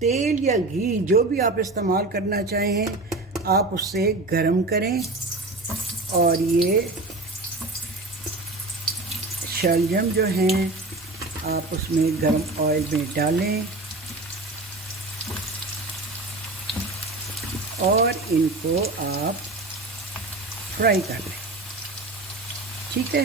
तेल या घी जो भी आप इस्तेमाल करना चाहें आप उससे गरम करें और ये शलजम जो हैं आप उसमें गरम ऑयल में डालें और इनको आप फ्राई कर लें। ठीक है,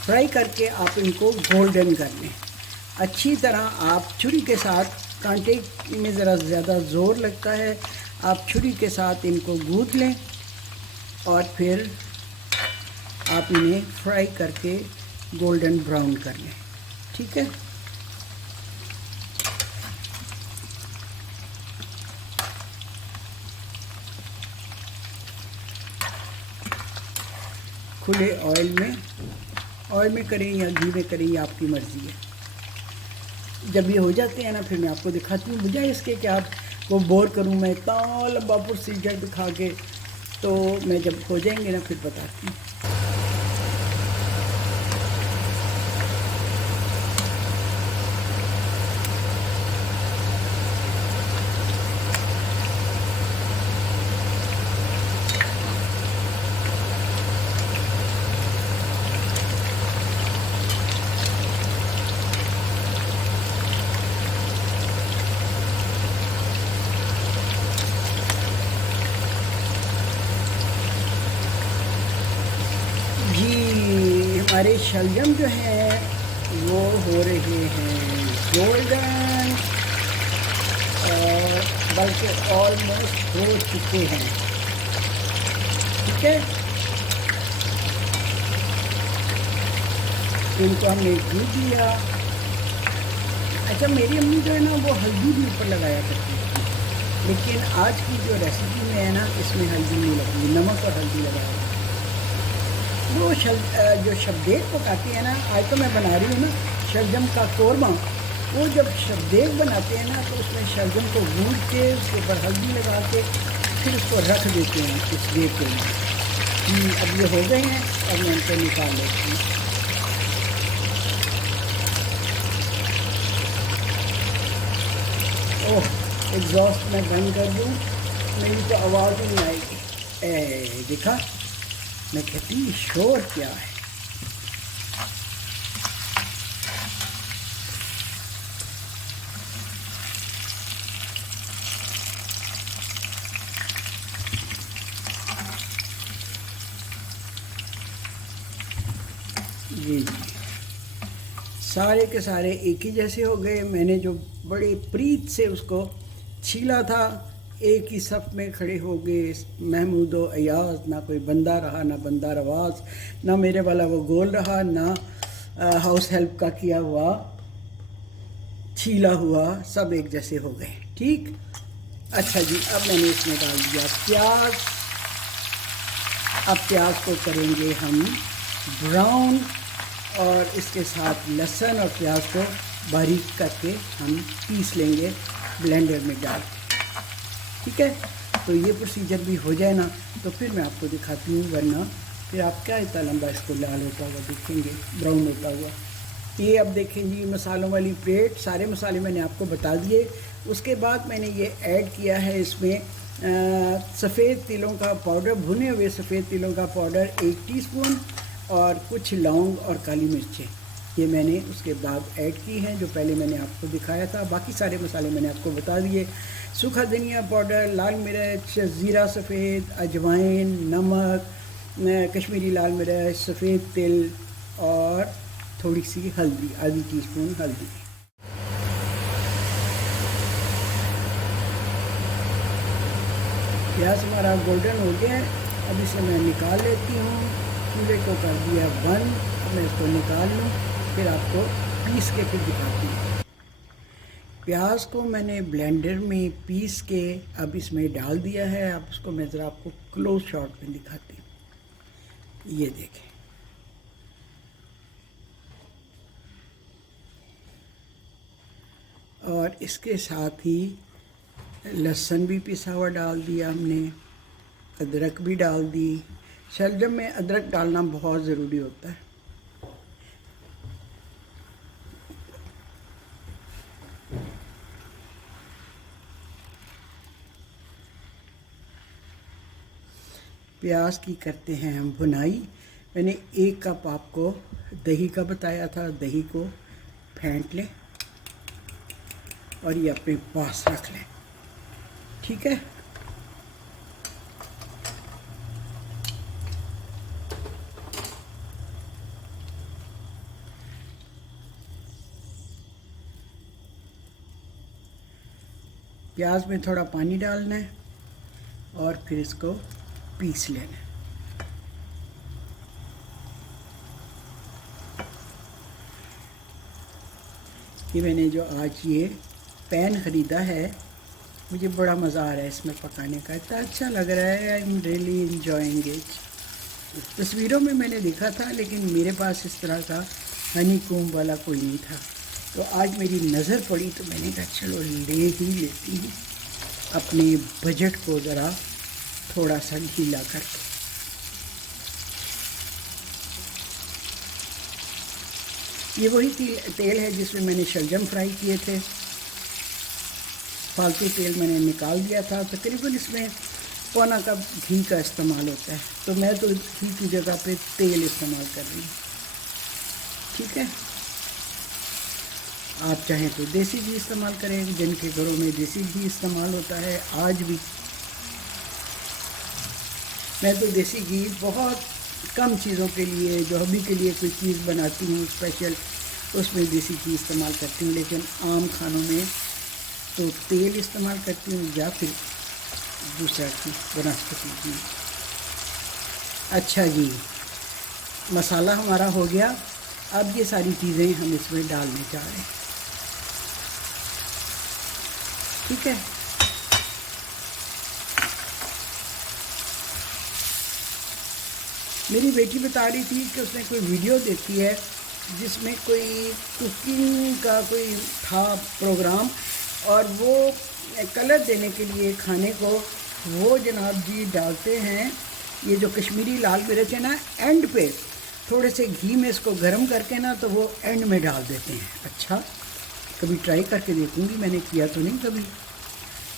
फ्राई करके आप इनको गोल्डन कर लें अच्छी तरह। आप छुरी के साथ, कांटे में ज़रा ज़्यादा ज़ोर लगता है, आप छुरी के साथ इनको गूंथ लें और फिर आप इन्हें फ्राई करके गोल्डन ब्राउन कर लें। ठीक है, खुले ऑयल में करें या घी में करें, ये आपकी मर्ज़ी है। जब ये हो जाते हैं ना फिर मैं आपको दिखाती हूँ, बजाय इसके कि आपको बोर करूँ मैं इतना लंबा प्रोसीजर दिखा के, तो मैं जब हो जाएंगे ना फिर बताती हूँ। हमारे शलजम जो हैं वो हो रहे हैं गोल्डन और बल्कि ऑलमोस्ट हो चुके हैं। ठीक है, इनको हमने भून दिया। अच्छा, मेरी अम्मी जो है ना वो हल्दी भी ऊपर लगाया करती थी, लेकिन आज की जो रेसिपी में है ना इसमें हल्दी नहीं लगी, नमक और हल्दी लगाया। वो जो शबदेग पकाते हैं ना, आज तो मैं बना रही हूँ ना शलजम का कोरमा। वो जब शबदेग बनाते हैं ना तो उसमें शलजम को भून के उसके ऊपर हल्दी लगा के फिर उसको रख देते हैं इस देग के लिए। अब ये हो गए हैं और मैं इनको निकाल लेती हूँ। ओह, एग्जॉस्ट मैं बंद कर दूँ, मेरी तो आवाज़ ही नहीं आएगी। देखा, मैं कहती शोर क्या है। जी, सारे के सारे एक ही जैसे हो गए। मैंने जो बड़े प्रीत से उसको छीला था, एक ही सफ़ में खड़े हो गए महमूद व अयाज। ना कोई बंदा रहा ना बंदा रवाज, ना मेरे वाला वो गोल रहा, ना हाउस हेल्प का किया हुआ छीला हुआ, सब एक जैसे हो गए। ठीक, अच्छा जी, अब मैंने इसमें डाल दिया प्याज। अब प्याज को करेंगे हम ब्राउन और इसके साथ लहसुन और प्याज को बारीक करके हम पीस लेंगे ब्लेंडर में डाल के। ठीक है, तो ये प्रोसीजर भी हो जाए ना तो फिर मैं आपको दिखाती हूँ, वरना फिर आप क्या इतना लंबा इसको लाल होता हुआ देखेंगे, ब्राउन होता हुआ। ये अब देखें जी, मसालों वाली प्लेट, सारे मसाले मैंने आपको बता दिए। उसके बाद मैंने ये ऐड किया है इसमें सफ़ेद तिलों का पाउडर, भुने हुए सफ़ेद तिलों का पाउडर 1 टीस्पून और कुछ लौंग और काली मिर्चें, ये मैंने उसके बाद ऐड की हैं, जो पहले मैंने आपको दिखाया था। बाकी सारे मसाले मैंने आपको बता दिए। सूखा धनिया पाउडर, लाल मिर्च, ज़ीरा सफ़ेद, अजवाइन, नमक, कश्मीरी लाल मिर्च, सफ़ेद तिल और थोड़ी सी हल्दी, आधी टीस्पून हल्दी। प्याज हमारा गोल्डन हो गया है, अब इसे मैं निकाल लेती हूँ। चूल्हे को कर दिया बंद, मैं इसको निकाल लूँ, फिर आपको पीस के फिर दिखाती हूँ। प्याज को मैंने ब्लेंडर में पीस के अब इसमें डाल दिया है। अब उसको मैं ज़रा आपको क्लोज शॉट में दिखाती हूँ। ये देखें, और इसके साथ ही लहसुन भी पिसा हुआ डाल दिया हमने, अदरक भी डाल दी। शलजम में अदरक डालना बहुत ज़रूरी होता है। प्याज की करते हैं हम भुनाई। मैंने 1 कप आपको दही का बताया था, दही को फेंट लें और ये अपने पास रख लें, ठीक है। प्याज में थोड़ा पानी डालना है और फिर इसको पीस लेना है। ये मैंने जो आज ये पैन ख़रीदा है, मुझे बड़ा मज़ा आ रहा है इसमें पकाने का, इतना अच्छा लग रहा है। I am really enjoying it. तस्वीरों में मैंने देखा था लेकिन मेरे पास इस तरह का हनी कोम वाला कोई नहीं था, तो आज मेरी नज़र पड़ी तो मैंने कहा चलो ले ही लेती हूँ, अपने बजट को ज़रा थोड़ा सा ढीला करके। ये वही तेल है जिसमें मैंने शलजम फ्राई किए थे। फालतू तेल मैंने निकाल दिया था। तकरीबन इसमें पौना कप घी का इस्तेमाल होता है, तो मैं तो घी की जगह पे तेल इस्तेमाल कर रही हूँ, ठीक है। आप चाहें तो देसी घी इस्तेमाल करें, जिनके घरों में देसी घी इस्तेमाल होता है आज भी। मैं तो देसी घी बहुत कम चीज़ों के लिए, जो हबी के लिए कोई चीज़ बनाती हूँ स्पेशल, उसमें देसी घी इस्तेमाल करती हूँ, लेकिन आम खानों में तो तेल इस्तेमाल करती हूँ या फिर दूसरा घी, वनस्पति घी। अच्छा जी, मसाला हमारा हो गया। अब ये सारी चीज़ें हम इसमें डालने जा रहे हैं, ठीक है। मेरी बेटी बता रही थी कि उसने कोई वीडियो देखी है जिसमें कोई कुकिंग का कोई था प्रोग्राम, और वो कलर देने के लिए खाने को वो जनाब जी डालते हैं ये जो कश्मीरी लाल मिर्च है ना, एंड पे थोड़े से घी में इसको गर्म करके ना, तो वो एंड में डाल देते हैं। अच्छा, कभी ट्राई करके देखूंगी, मैंने किया तो नहीं कभी,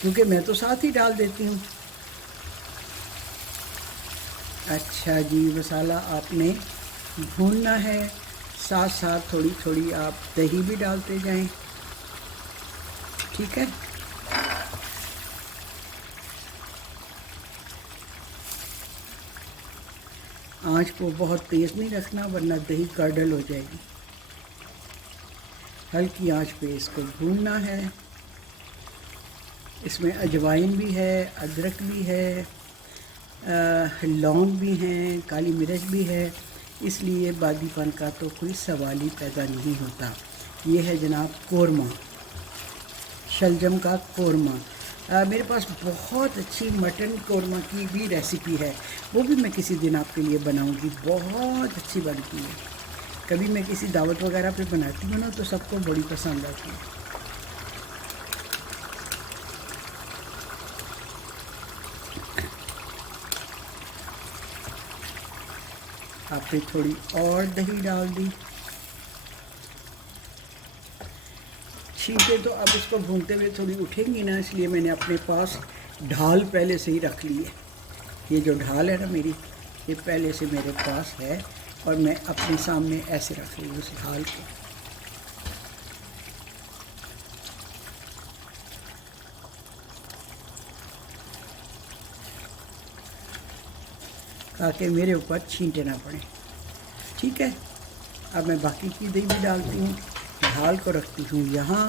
क्योंकि मैं तो साथ ही डाल देती हूँ। अच्छा जी, मसाला आपने भूनना है, साथ साथ थोड़ी थोड़ी आप दही भी डालते जाएं, ठीक है। आंच को बहुत तेज़ नहीं रखना वरना दही कर्डल हो जाएगी। हल्की आंच पे इसको भूनना है। इसमें अजवाइन भी है, अदरक भी है, लौंग भी हैं, काली मिर्च भी है, इसलिए बादीपन का तो कोई सवाल ही पैदा नहीं होता। ये है जनाब कोरमा, शलजम का कोरमा। मेरे पास बहुत अच्छी मटन कोरमा की भी रेसिपी है, वो भी मैं किसी दिन आपके लिए बनाऊंगी, बहुत अच्छी बनती है। कभी मैं किसी दावत वगैरह पे बनाती हूँ ना, तो सबको बड़ी पसंद आती है। आपने थोड़ी और दही डाल दी। छींटे तो अब इसको भूनते हुए थोड़ी उठेंगी ना, इसलिए मैंने अपने पास ढाल पहले से ही रख ली है। ये जो ढाल है ना मेरी, ये पहले से मेरे पास है और मैं अपने सामने ऐसे रख रही हूँ उस ढाल को। ताकि मेरे ऊपर छींटे ना पड़े, ठीक है। अब मैं बाकी की दही भी डालती हूँ, ढाल को रखती हूँ यहाँ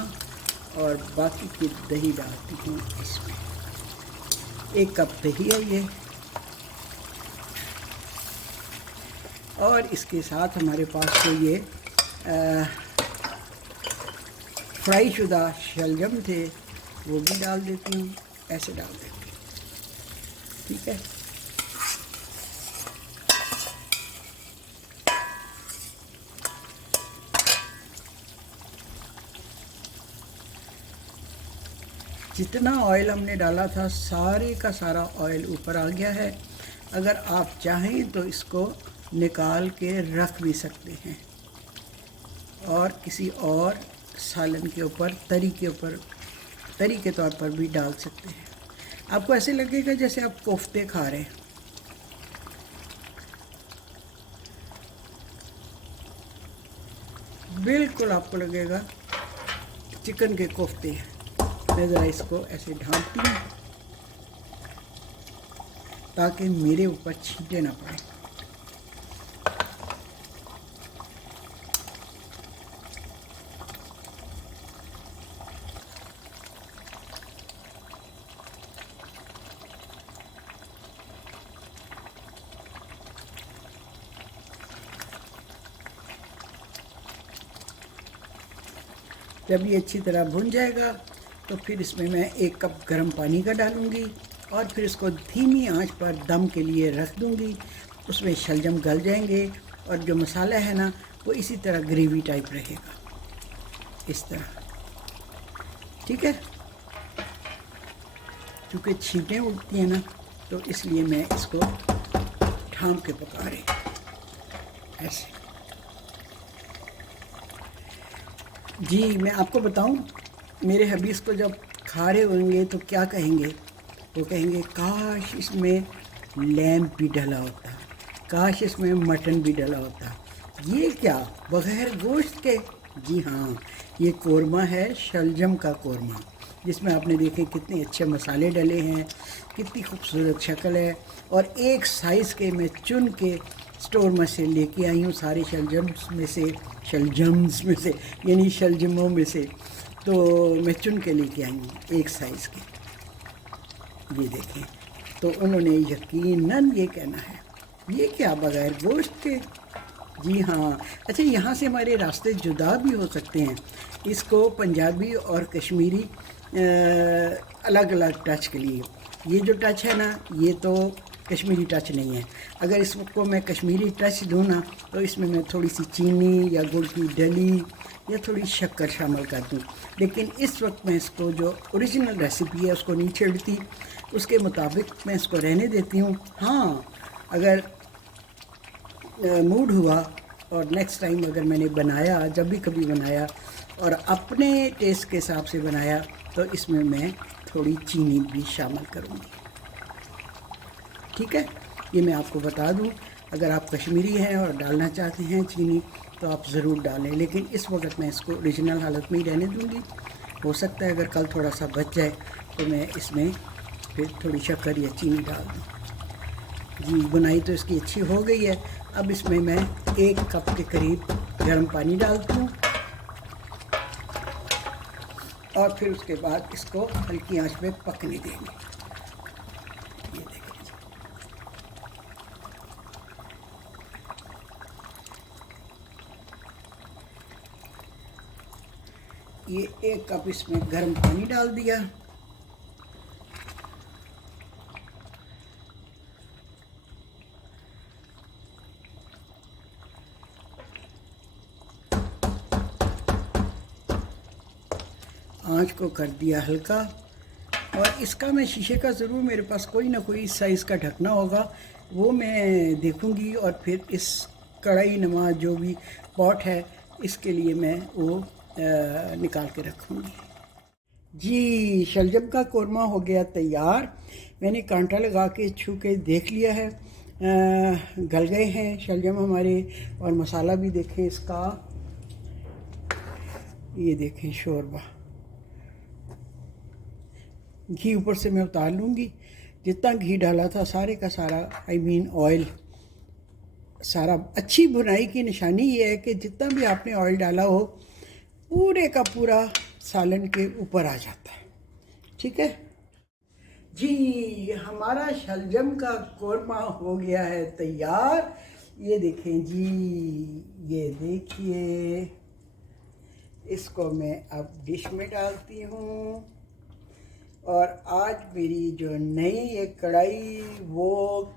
और बाकी की दही डालती हूँ इसमें। 1 कप दही है ये, और इसके साथ हमारे पास तो ये फ्राई शुदा शलजम थे, वो भी डाल देती हूँ, ऐसे डाल देती हूँ, ठीक है। जितना ऑयल हमने डाला था सारे का सारा ऑयल ऊपर आ गया है। अगर आप चाहें तो इसको निकाल के रख भी सकते हैं और किसी और सालन के ऊपर, तरी के तौर पर भी डाल सकते हैं। आपको ऐसे लगेगा जैसे आप कोफ्ते खा रहे हैं, बिल्कुल आपको लगेगा चिकन के कोफ्ते हैं। मैं ज़रा इसको ऐसे ढाँपती हूँ ताकि मेरे ऊपर छींटे ना पड़े। जब ये अच्छी तरह भुन जाएगा तो फिर इसमें मैं 1 कप गर्म पानी का डालूँगी और फिर इसको धीमी आंच पर दम के लिए रख दूँगी। उसमें शलजम गल जाएंगे और जो मसाला है ना वो इसी तरह ग्रेवी टाइप रहेगा, इस तरह। ठीक है, क्योंकि छींटें उड़ती हैं ना तो इसलिए मैं इसको ढाँप के पका रही ऐसे। जी मैं आपको बताऊं, मेरे हबीस को जब खा रहे होंगे तो क्या कहेंगे, वो कहेंगे काश इसमें लैम्प भी डला होता, काश इसमें मटन भी डला होता। ये क्या, बग़ैर गोश्त के? जी हाँ, ये कोरमा है, शलजम का कोरमा, जिसमें आपने देखे कितने अच्छे मसाले डले हैं, कितनी खूबसूरत शक्ल है। और एक साइज़ के मैं चुन के स्टोर में से लेके आई हूँ, सारे शलजम्स में से यानी शलजमों में से, तो मैं चुन के लेके आई हूँ एक साइज़ के। ये देखें, तो उन्होंने यकीनन ये कहना है, ये क्या बग़ैर गोश्त के? जी हाँ। अच्छा, यहाँ से हमारे रास्ते जुदा भी हो सकते हैं। इसको पंजाबी और कश्मीरी अलग अलग टच के लिए, ये जो टच है ना ये तो कश्मीरी टच नहीं है। अगर इसको मैं कश्मीरी टच दूँ ना तो इसमें मैं थोड़ी सी चीनी या गुड़ की डली या थोड़ी शक्कर शामिल कर दूँ, लेकिन इस वक्त मैं इसको जो ओरिजिनल रेसिपी है उसको नहीं छेड़ती, उसके मुताबिक मैं इसको रहने देती हूँ। हाँ, अगर मूड हुआ और नेक्स्ट टाइम अगर मैंने बनाया, जब भी कभी बनाया और अपने टेस्ट के हिसाब से बनाया, तो इसमें मैं थोड़ी चीनी भी शामिल करूँगी। ठीक है, ये मैं आपको बता दूं, अगर आप कश्मीरी हैं और डालना चाहते हैं चीनी तो आप ज़रूर डालें, लेकिन इस वक्त मैं इसको ओरिजिनल हालत में ही रहने दूंगी। हो सकता है अगर कल थोड़ा सा बच जाए तो मैं इसमें फिर थोड़ी शक्कर या चीनी डाल दूँ। जी, बुनाई तो इसकी अच्छी हो गई है। अब इसमें मैं 1 कप के करीब गर्म पानी डालती हूँ और फिर उसके बाद इसको हल्की आंच पे पकने देंगे। ये देखिए, ये 1 कप इसमें गर्म पानी डाल दिया। आंच को कर दिया हल्का, और इसका मैं शीशे का ज़रूर, मेरे पास कोई ना कोई साइज़ का ढकना होगा, वो मैं देखूंगी और फिर इस कढ़ाई नुमा जो भी पॉट है इसके लिए मैं वो निकाल के रखूँगी। जी, शलजम का कोरमा हो गया तैयार। मैंने कांटा लगा के छू के देख लिया है, गल गए हैं शलजम हमारे, और मसाला भी देखें इसका, ये देखें शोरबा। घी ऊपर से मैं उतार लूँगी, जितना घी डाला था सारे का सारा, ऑयल सारा। अच्छी बुनाई की निशानी ये है कि जितना भी आपने ऑयल डाला हो पूरे का पूरा सालन के ऊपर आ जाता है। ठीक है जी, हमारा शलजम का कोरमा हो गया है तैयार। ये देखें जी, ये देखिए, इसको मैं अब डिश में डालती हूँ। और आज मेरी जो नई एक कढ़ाई, वो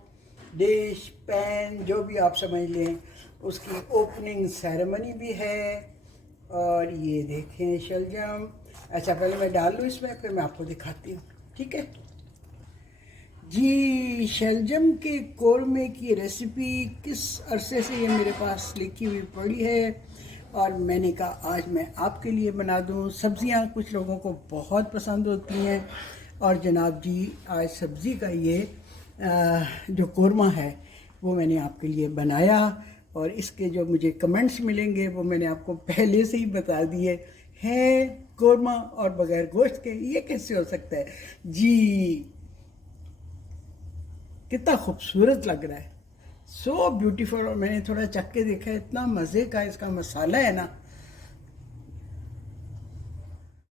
डिश, पैन, जो भी आप समझ लें, उसकी ओपनिंग सेरेमनी भी है। और ये देखें शलजम। अच्छा, पहले मैं डाल लूँ इसमें, फिर मैं आपको दिखाती हूँ। ठीक है जी, शलजम के कोरमे की रेसिपी किस अरसे से ये मेरे पास लिखी हुई पड़ी है, और मैंने कहा आज मैं आपके लिए बना दूं। सब्ज़ियां कुछ लोगों को बहुत पसंद होती हैं, और जनाब जी आज सब्ज़ी का ये जो कोरमा है वो मैंने आपके लिए बनाया, और इसके जो मुझे कमेंट्स मिलेंगे वो मैंने आपको पहले से ही बता दिए हैं। कोरमा और बगैर गोश्त के ये कैसे हो सकता है जी। कितना खूबसूरत लग रहा है, सो ब्यूटीफुल। और मैंने थोड़ा चख के देखा है, इतना मज़े का इसका मसाला है ना